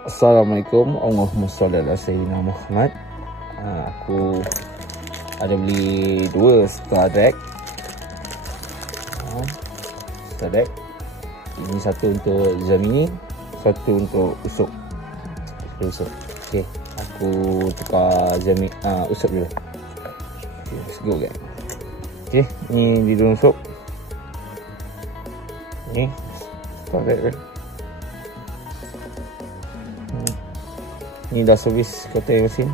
Assalamualaikum warahmatullahi wabarakatuh. Aku ada beli dua star deck. Star deck. Ini satu untuk Zamini, satu untuk Usop. Okey, aku tukar Zamini Usop dulu. Okay, let's go guys. Okey, ni di dalam Usop. Ni star deck kan. Ni dah servis kotak mesin.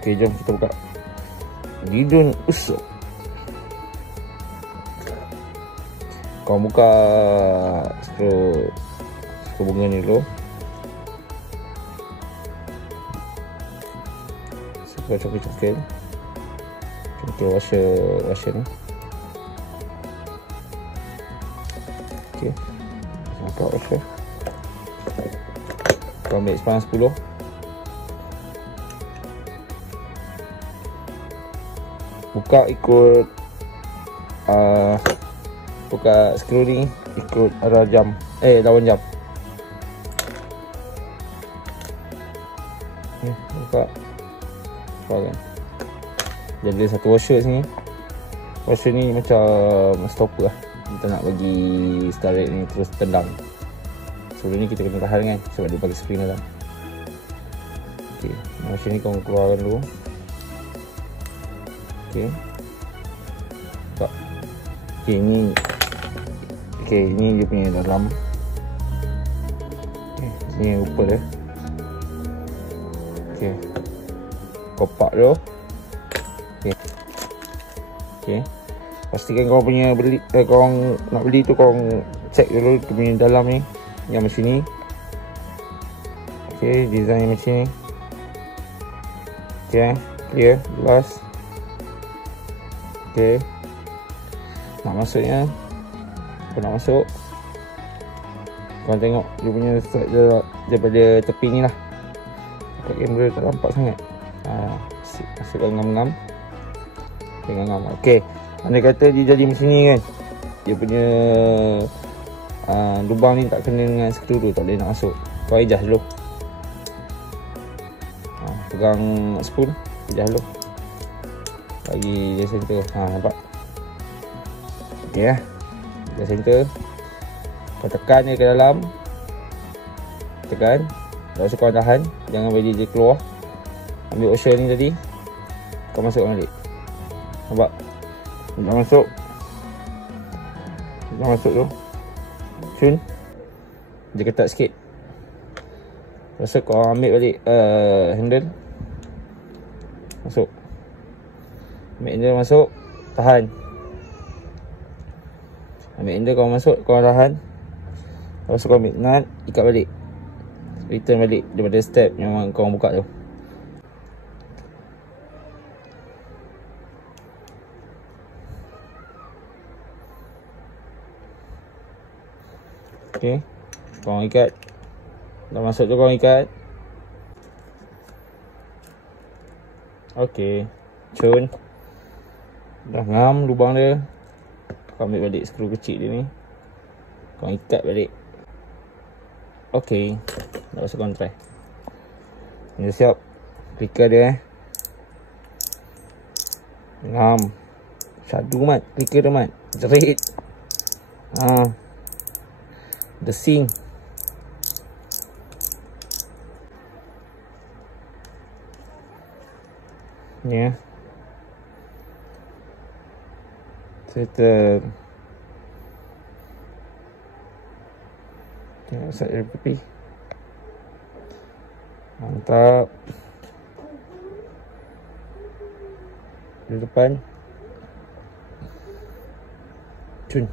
Okey, jom kita buka bidon Usop. Kau buka skru bunga ni dulu. Suka coklat-coklat. Kita washer ni. Okey, buka washer. Kau ambil sepanjang 10. Buka ikut buka skru ni ikut arah jam, lawan jam. Buka kan. Dia ada satu washer sini. Washer ni macam stopper lah. Kita nak bagi star deck ni terus tendang. Sebelum ni kita kena tahan kan, sebab dia bagi spring dalam. Okey, washer ni kau keluarkan dulu. Okey, buka. Okey, ni dia punya dalam. Okey, sini upper dia. Okey, kopak dulu. Okey, pastikan kau punya beli, kau nak beli tu kau check dulu dia punya dalam ni, yang macam ni. Okey, design macam ni. Okey, clear, jelas. Okey, nak masuknya, kau nak masuk, kau tengok dia punya daripada tepi ni lah. Kat kamera tak nampak sangat. Masukkan ngam-ngam. Ngam-ngam. Okey, andai kata dia jadi macam ni kan, dia punya lubang ni tak kena dengan skru tu, tak boleh nak masuk. Kau adjust dulu. Pegang spoon, adjust dulu. Bagi dia center. Nampak? Okey lah. Dia center. Kau tekan dia ke dalam. Tekan. Lepas tu kau tahan. Jangan bagi dia keluar. Ambil washer ni tadi. Kau masukkan balik. Nampak? Dah masuk. Dah masuk tu. Cun. Dia ketat sikit. Lepas tu kau ambil balik handle. Masuk. Ambil handle masuk. Tahan. Ambil handle kau masuk. Kau tahan. Lepas tu kau ambil nut. Ikat balik. Return balik daripada step yang kau buka tu. Okey, kau ikat. Dah masuk tu kau ikat. Okey, cun. Dah ngam lubang dia. Kau ambil balik skru kecil dia ni. Kau ikat balik. Okey, dah masuk kau try. Dah siap. Clicker dia ngam. Syadu mat, clicker dia mat. Jerit. Desing. Ni ya. Settle. Tengok saya pipi. Mantap. Di depan. Cun.